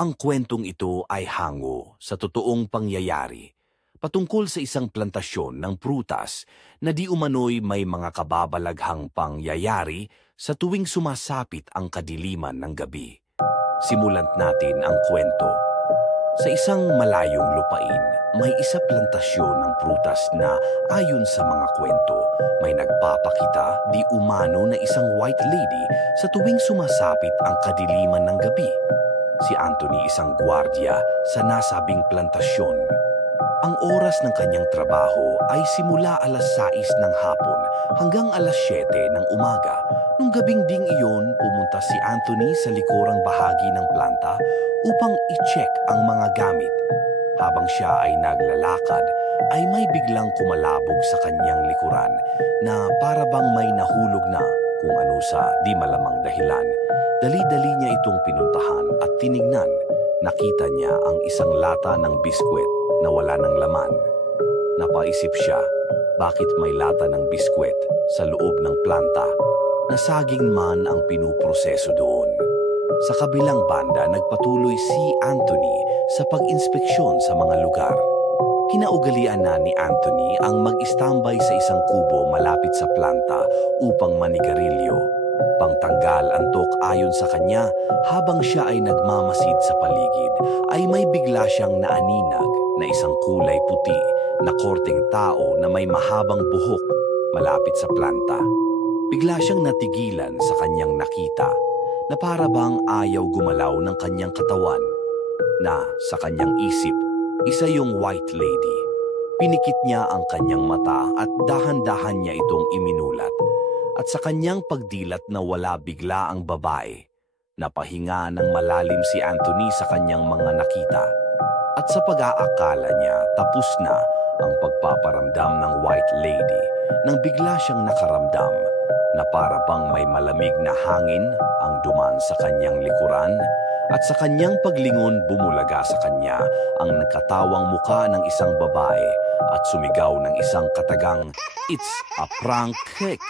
Ang kwentong ito ay hango sa totoong pangyayari patungkol sa isang plantasyon ng prutas na di umano'y may mga kababalaghang pangyayari sa tuwing sumasapit ang kadiliman ng gabi. Simulan natin ang kwento. Sa isang malayong lupain, may isa plantasyon ng prutas na ayon sa mga kwento, may nagpapakita di umano na isang white lady sa tuwing sumasapit ang kadiliman ng gabi. Si Anthony isang gwardiya sa nasabing plantasyon. Ang oras ng kanyang trabaho ay simula alas 6 ng hapon hanggang alas 7 ng umaga. Nung gabing ding iyon, pumunta si Anthony sa likurang bahagi ng planta upang i-check ang mga gamit. Habang siya ay naglalakad, ay may biglang kumalabog sa kanyang likuran na para bang may nahulog na kung ano sa di malamang dahilan. Dali-dali niya itong pinuntahan at tinignan. Nakita niya ang isang lata ng biskwit na wala ng laman. Napaisip siya, bakit may lata ng biskwit sa loob ng planta? Nasaging man ang pinuproseso doon. Sa kabilang banda, nagpatuloy si Anthony sa pag-inspeksyon sa mga lugar. Kinaugalian na ni Anthony ang mag-istambay sa isang kubo malapit sa planta upang manigarilyo. Pangtanggal antok ayon sa kanya, habang siya ay nagmamasid sa paligid, ay may bigla siyang naaninag na isang kulay puti na korteng tao na may mahabang buhok malapit sa planta. Bigla siyang natigilan sa kanyang nakita na para bang ayaw gumalaw ng kanyang katawan, na sa kanyang isip, isa yung white lady. Pinikit niya ang kanyang mata at dahan-dahan niya itong iminulat. At sa kanyang pagdilat na wala bigla ang babae, napahinga ng malalim si Anthony sa kanyang mga nakita. At sa pag-aakala niya, tapos na ang pagpaparamdam ng white lady nang bigla siyang nakaramdam na para bang may malamig na hangin ang dumaan sa kanyang likuran, at sa kanyang paglingon bumulaga sa kanya ang nagkatawang muka ng isang babae at sumigaw ng isang katagang, "It's a prank cake!"